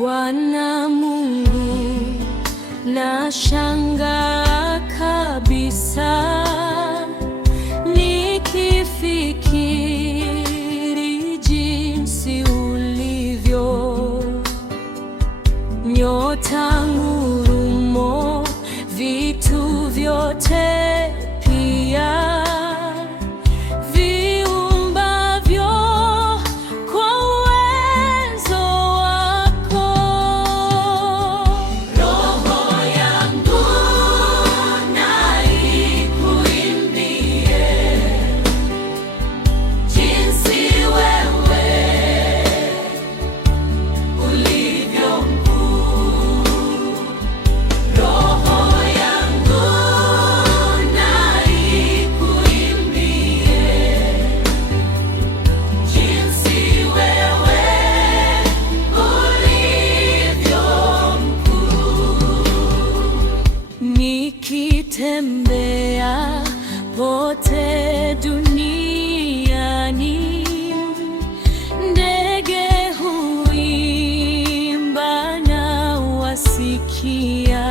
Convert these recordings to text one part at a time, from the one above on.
Bwana Mungu, nashangaa kabisa nikifikiri jinsi ulivyo. Nyota, ngurumo, vitu vyote pia nikitembea pote duniani, ndege huimba na wasikia,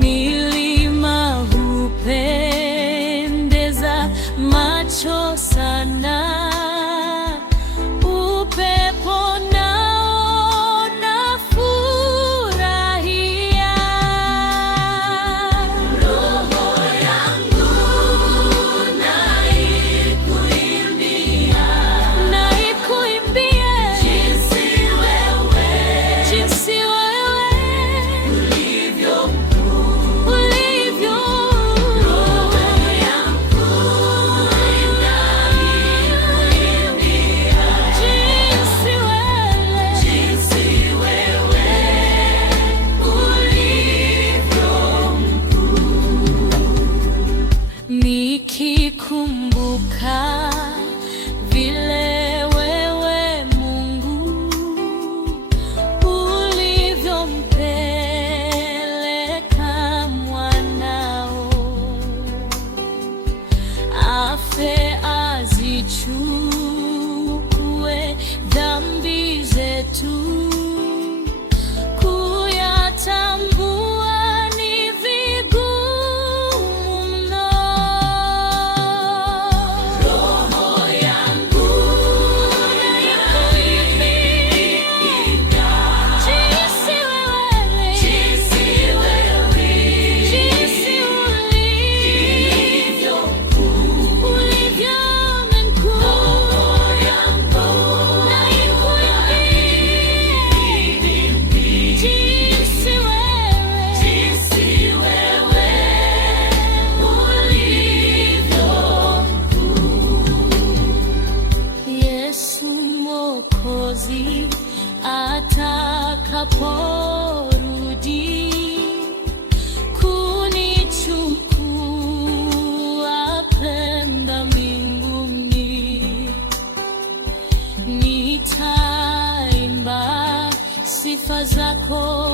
milima hupendeza macho sana, upepo nao nafurahia. Roho yangu na ikuimbia, jinsi wewe ulivyo mkuu, ulivyo. Roho yangu nikikumbuka vile wewe Mungu ulivyompeleka mwanao afe azichukue dhambi zetu, kuyatambua ni vigumu mno. Roho yangu naikuimbia, jinsi ulivyo mkuu, ulivyo mkuu. Roho yangu naikuimbia, jinsi wewe ulivyo mkuu. Yesu Mwokozi atakaporudi kunichukua penda mbinguni, nitaimba sifa zako